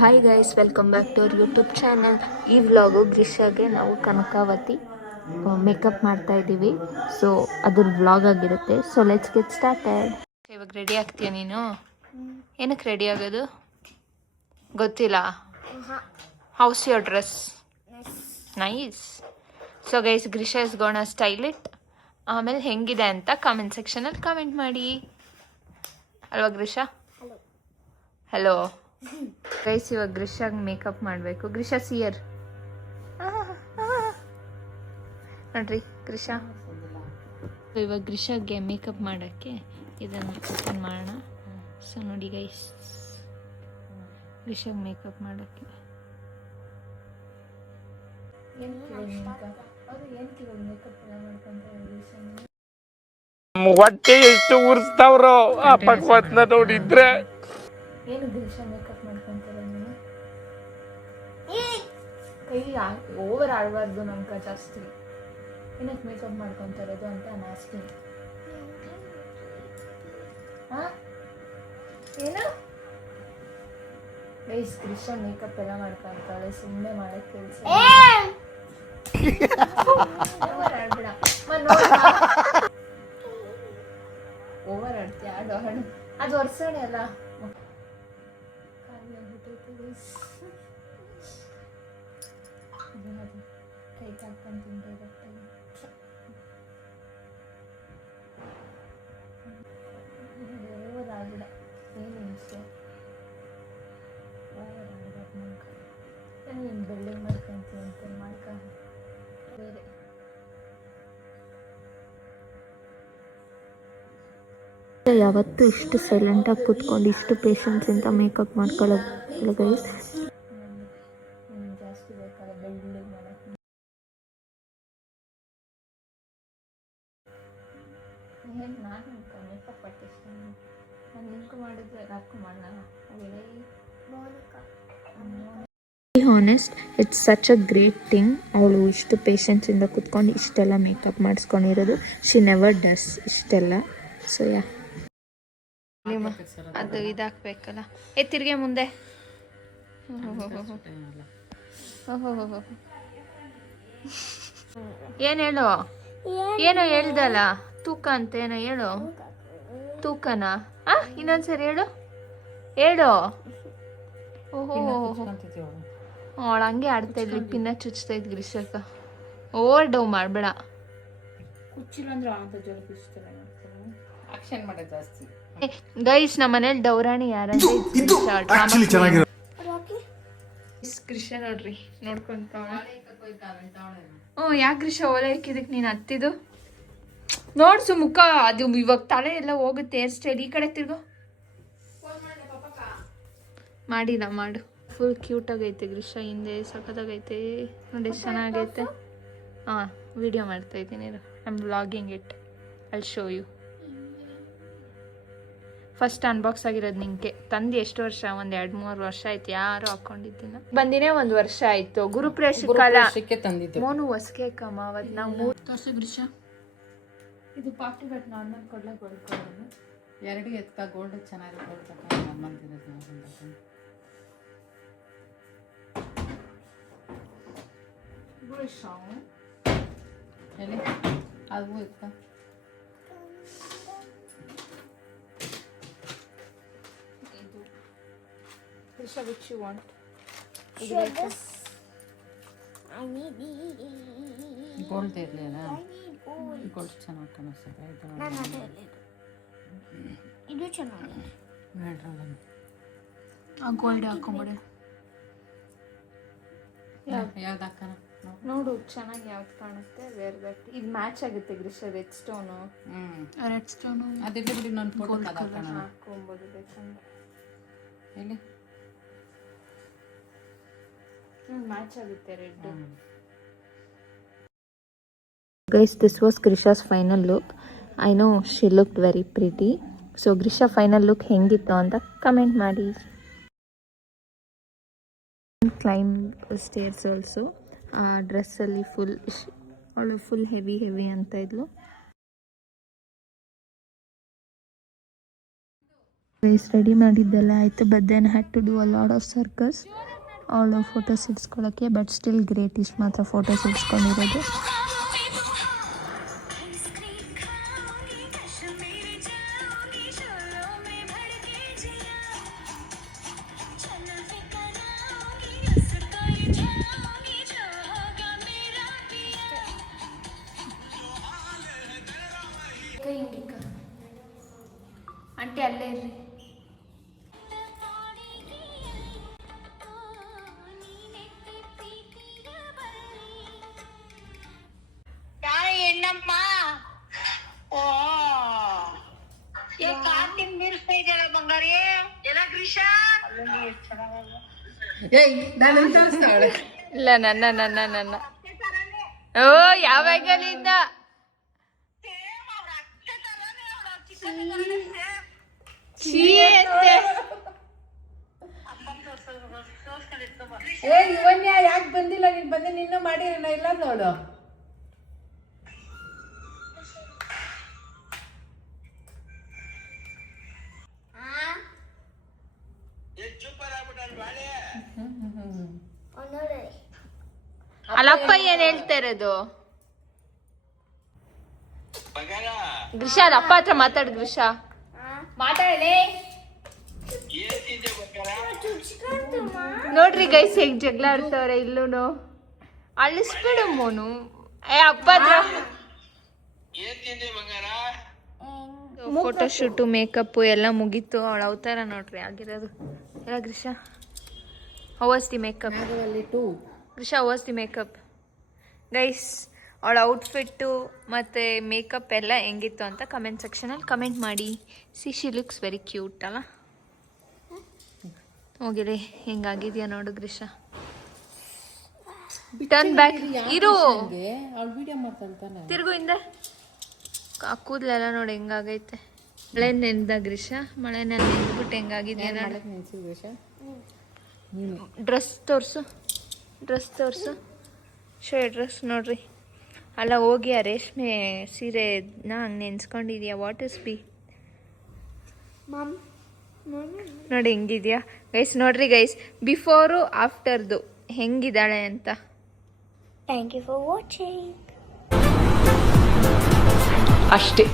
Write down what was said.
Hi guys, welcome back to our YouTube channel. ಈ vlog ಗ್ರೀಷಾಗೆ ನಾವು ಕನಕಾವತಿ ಮೇಕಪ್ ಮಾಡ್ತಾ ಇದ್ದೀವಿ. ಸೊ ಅದ್ರ ವ್ಲಾಗ್ ಆಗಿರುತ್ತೆ. So let's get started. ಇವಾಗ ರೆಡಿ ಆಗ್ತೀಯ ನೀನು? ಏನಕ್ಕೆ ರೆಡಿ ಆಗೋದು ಗೊತ್ತಿಲ್ಲ. How's your dress? Nice. So guys, Greesha is gonna style it. ಆಮೇಲೆ ಹೆಂಗಿದೆ ಅಂತ ಕಾಮೆಂಟ್ ಸೆಕ್ಷನಲ್ಲಿ ಕಾಮೆಂಟ್ ಮಾಡಿ ಅಲ್ವಾ ಗ್ರೀಷಾ? ಹಲೋ ಗೈಸ್, ಇವಾಗ ಗ್ರೀಷಾಗ್ ಮೇಕಪ್ ಮಾಡಬೇಕು. ಗ್ರೀಷಾ ಸಿಯರ್ ನೋಡ್ರಿ ಗ್ರೀಷಾ. ಇವಾಗ ಗ್ರೀಷಾಗೆ ಮೇಕಪ್ ಮಾಡೋಕ್ಕೆ ಇದನ್ನು ಓಪನ್ ಮಾಡೋಣ. ಸೊ ನೋಡಿ ಗೈಸ್, ಗ್ರೀಷಾಗ್ ಮೇಕಪ್ ಮಾಡೋಕ್ಕೆ ಹೊಟ್ಟೆ ಎಷ್ಟು ಉರ್ಸ್ತಾವ್ರೋ ಆ ಪಕ್ವತ್ನ ನೋಡಿದ್ರೆ. ಏನು ಗ್ರೀಷಾ ಮೇಕಪ್ ಮಾಡ್ಕೊಂತಾರೆ ನೀನು? ಕೈ ಓವರ್ ಆಡಬಾರ್ದು ನಮ್ಗೆ ಜಾಸ್ತಿ. ಏನಕ್ಕೆ ಮೇಕಪ್ ಮಾಡ್ಕೊತಾರದು ಅಂತ ನಾಸ್ತಿ. ಏನು ಗೈಸ್, ಗ್ರೀಷಾ ಮೇಕಪ್ ಎಲ್ಲ ಮಾಡ್ಕೊಂತಾಳೆ. ಸುಮ್ಮನೆ ಮಾಡಕ್ಕೆ ಕೆಲಸ. ಓವರ್ ಆಡ್ಬೇಡ, ಓವರ್ ಆಡ್ತೀಯ. ಆಡು ಆಡು, ಅದು ವರ್ಷಾಣೆ ಅಲ್ಲ. ಕೈ ಕಾಕೊಂಡು ತಿಂತಾಗ್ಬಿಡ. ಏನು ವಿಷಯ ಆಡ್ಬಾರ್ದು ನಮ್ಗೆ. ನೀನು ಬಿಲ್ಡಿಂಗ್ ಮಾಡ್ಕೊಂತೀನಿ ಅಂತ ಮಾಡ್ಕ ಬೇರೆ. ಯಾವತ್ತೂ ಇಷ್ಟು ಸೈಲೆಂಟಾಗಿ ಕೂತ್ಕೊಂಡು ಇಷ್ಟು ಪೇಷನ್ಸಿಂದ ಮೇಕಪ್ ಮಾಡ್ಕೊಳ್ಳೋದು ಗೈಸ್. ಜಾಸ್ತಿ ಬೇಕಲ್ಲ ಬಿಲ್ಡಿಂಗ್ ಮಾಡೋಕ್ಕೆ. ಏನು ನಾನು ಮೇಕಪ್ ಆರ್ಟಿಸ್ಟ್ ನಾನು ನಿಂಕು ಮಾಡಿದ್ರೆ ನಾಲ್ಕು ಮಾಡೋಣ. Be honest, it's such a great thing. ಅವಳು ಇಷ್ಟು ಪೇಷನ್ಸಿಂದ ಕೂತ್ಕೊಂಡು ಇಷ್ಟೆಲ್ಲ ಮೇಕಪ್ ಮಾಡಿಸ್ಕೊಂಡಿರೋದು. ಶಿ ನೆವರ್ ಡಸ್ ಇಷ್ಟೆಲ್ಲ. ಸೊ ಯಾ, ಅದು ಇದಾಕಬೇಕಲ್ಲ. ತಿರ್ಗೆ ಮುಂದೆ. ಏನು ಹೇಳು? ಏನೋ ಹೇಳ್ದಲ್ಲ ತೂಕ ಅಂತ. ಏನೋ ಹೇಳು. ತೂಕನಾ? ಇನ್ನೊಂದ್ಸರಿ ಹೇಳು ಹೇಳು. ಓಹೋ, ಅವಳು ಹಂಗೆ ಆಡ್ತಾ ಇದ್ಲಿ, ಪಿನ್ನ ಚುಚ್ತಾ ಇದ್ ಗ್ರೀಷಕ್ಕ. ಓವರ್ ಡವ್ ಮಾಡಬೇಡ. ಗೈಸ್, ನಮ್ಮ ಮನೇಲಿ ಡೌರಾಣಿ ಯಾರಂದ್ರೆ ಗ್ರೀಷಾ ನೋಡ್ರಿ ನೋಡ್ಕೊಂತ. ಯಾಕೆ ಗ್ರೀಷಾ ಓಲೆ ಇಕ್ಕಿದಕ್ಕೆ ನೀನು ಹತ್ತಿದ್ದು ನೋಡ್ಸು ಮುಖ. ಅದು ಇವಾಗ ತಲೆ ಎಲ್ಲ ಹೋಗುತ್ತೆ. ಹೇರ್ ಸ್ಟೈಲ್ ಈ ಕಡೆ ತಿರ್ಗೋ. ಮಾಡಿಲ್ಲ, ಮಾಡು. ಫುಲ್ ಕ್ಯೂಟ್ ಆಗೈತೆ ಗ್ರೀಷಾ. ಹಿಂದೆ ಸಖತ್ತಾಗೈತೆ ನೋಡಿ, ಎಷ್ಟು ಚೆನ್ನಾಗೈತೆ. ವಿಡಿಯೋ ಮಾಡ್ತಾ ಇದ್ದೀನಿ. I am vlogging it. I'll show you. First unbox ಆಗಿರೋದು ನಿಂಗೆ ತಂದು ಎಷ್ಟು ವರ್ಷ? ಒಂದು 2-3 ವರ್ಷ ಆಯ್ತು. ಯಾರು ಹಾಕೊಂಡಿದ್ದಿಲ್ಲ. ಬಂದಿನೇ 1 ವರ್ಷ ಆಯ್ತು. ಗುರುಪ್ರವೇಶಕ್ಕೆ ತಂದಿದ್ದು. ಮೋನು ಹೊಸಕೆ ಕಮ್ಮ ಅವತ್ತು ನಾವು ತೋರ್ಸು ಗ್ರೀಷಾ. ಇದು ಪಾರ್ಟಿ ಬಟ್ ನಾರ್ಮಲ್ ಕೊಡ್ಲಕ್ಕೆ ಕೊಡ್ಕೊಳ್ಳೋದು. 2 ಎತ್ಕ ಗೋಲ್ಡ್ ಚೆನ್ನಾಗಿ ಗೋಲ್ಡ್ ತಗೊಂಡು ನಾರ್ಮಲ್ ತಿನ್ನೋದು. ಎಲ್ಲಿ ಅದು ಎತ್ಕ. Risha, which you want? Gold ಇರಲಿಲ್ಲ. ಗೋಲ್ಡ್ ಚೆನ್ನಾಗಿ ಕಾಣಿಸ್ತದೆ. ಇದು ಚೆನ್ನಾಗಿದೆ. ಗೋಲ್ಡ್ ಹಾಕೊಂಬಿಡು. ಯಾವ್ದು ಹಾಕೋಣ ನೋಡು, ಚೆನ್ನಾಗಿ ಯಾವ್ದು ಕಾಣುತ್ತೆ. Wear that. ಇದು ಮ್ಯಾಚ್ ಆಗುತ್ತೆ Greesha. Red stone. Red stone ಅದಿಲ್ಲ ಬಿಡಿ. ನಾನು ಫೋಟೋ ಹಾಕೊಂಬೋದು ಬೇಕಂದ್ರೆ. ಎಲ್ಲಿ ಮ್ಯಾಚ್ ಆಗುತ್ತೆ red. Guys, this was Greesha's final look. I know she looked very pretty. So Greesha final look ಹೆಂಗಿತ್ತು ಅಂತ ಕಮೆಂಟ್ ಮಾಡಿ. Climb stairs also. ಆ ಡ್ರೆಸ್ಸಲ್ಲಿ ಅವಳು ಫುಲ್ ಹೆವಿ ಅಂತ ಇದ್ಲು. ಗೈಸ್ ರೆಡಿ ಮಾಡಿದ್ದೆಲ್ಲ ಆಯಿತು, but then had to do a lot of circus all photos ಇಡ್ಸ್ಕೊಳ್ಳೋಕ್ಕೆ. ಬಟ್ ಸ್ಟಿಲ್ ಗ್ರೇಟ್, ಇಷ್ಟು ಮಾತ್ರ ಫೋಟೋಸ್ ಇಡ್ಸ್ಕೊಂಡಿರೋದು. ಆಂಟಿ ಅಲ್ಲೇ ಇರ್ರಿ. ಹೆಣ್ಣಮ್ಮ ಓ ಕಾರ್ತಿನ ಮೀರಿಸ್ತಾ ಇದೆಯಲ್ಲ ಬಂಗಾರಿ ಎಲ್ಲ ಗ್ರೀಷ ಇಲ್ಲ ನನ್ನ ಓ ಯಾವಾಗಲಿಂದ ಇವನ್ಯ ಯಾಕೆ ಬಂದಿಲ್ಲ? ನೀನ್ ಬಂದೆ ನಿನ್ನ ಮಾಡಿರೋಣ ಇಲ್ಲ ನೋಡು. ಅಲ್ಲಪ್ಪ ಏನ್ ಹೇಳ್ತಾ ಇರೋದು? ಗ್ರೀಷಾ ಅಪ್ಪ ಹತ್ರ ಮಾತಾಡ್. ಗ್ರೀಷಾ ಮಾತಾಡಲೇ. ನೋಡ್ರಿ ಗೈಸ್ ಹೇಗ್ ಜಗಳ ಆಡ್ತವ್ರೆ ಇಲ್ಲೂನು. ಅಳಿಸ್ಬಿಡು ಮೋನು. ಅಪ್ಪ ಹತ್ರ ಫೋಟೋ ಶೂಟು ಮೇಕಪ್ ಎಲ್ಲ ಮುಗೀತು. ಅವಳ ಅವತಾರ ನೋಡ್ರಿ ಆಗಿರೋದು ಎಲ್ಲ. Greesha how was the makeup? Greesha how was the makeup? Guys ಅವಳ ಔಟ್ಫಿಟ್ಟು ಮತ್ತು ಮೇಕಪ್ ಎಲ್ಲ ಹೆಂಗಿತ್ತು ಅಂತ ಕಮೆಂಟ್ ಸೆಕ್ಷನಲ್ಲಿ ಕಮೆಂಟ್ ಮಾಡಿ. ಶಿ ಲುಕ್ಸ್ ವೆರಿ ಕ್ಯೂಟ್ ಅಲ್ಲ? ಹೋಗಿರಿ ಹೆಂಗಾಗಿದ್ಯಾ ನೋಡು ಗ್ರೀಷಾ. ಟರ್ನ್ ಬ್ಯಾಕ್ ಇರು, ತಿರುಗು ಹಿಂದೆ. ಕೂದಲೆಲ್ಲ ನೋಡಿ ಹೆಂಗಾಗೈತೆ. ಮಳೆ ನೆಂದ ಗ್ರೀಷಾ, ಮಳೆನಲ್ಲಿ ನೆಂದ್ಬಿಟ್ಟು ಹೆಂಗಾಗಿದ್ಯಾ ನೋಡು. ಡ್ರೆಸ್ ತೋರಿಸು ಶೋ ಡ್ರೆಸ್ ನೋಡ್ರಿ. ಅಲ್ಲ ಹೋಗಿ ಆ ರೇಷ್ಮೆ ಸೀರೆನ ಹಂಗೆ ನೆನ್ಸ್ಕೊಂಡಿದ್ಯಾ? ವಾಟ್ ಇಸ್ ಬಿ ನೋಡಿ ಹೆಂಗಿದ್ಯಾ ಗೈಸ್. ನೋಡ್ರಿ ಗೈಸ್ ಬಿಫೋರು ಆಫ್ಟರ್ದು ಹೆಂಗಿದ್ದಾಳೆ ಅಂತ. Thank you for watching. ಅಷ್ಟೇ.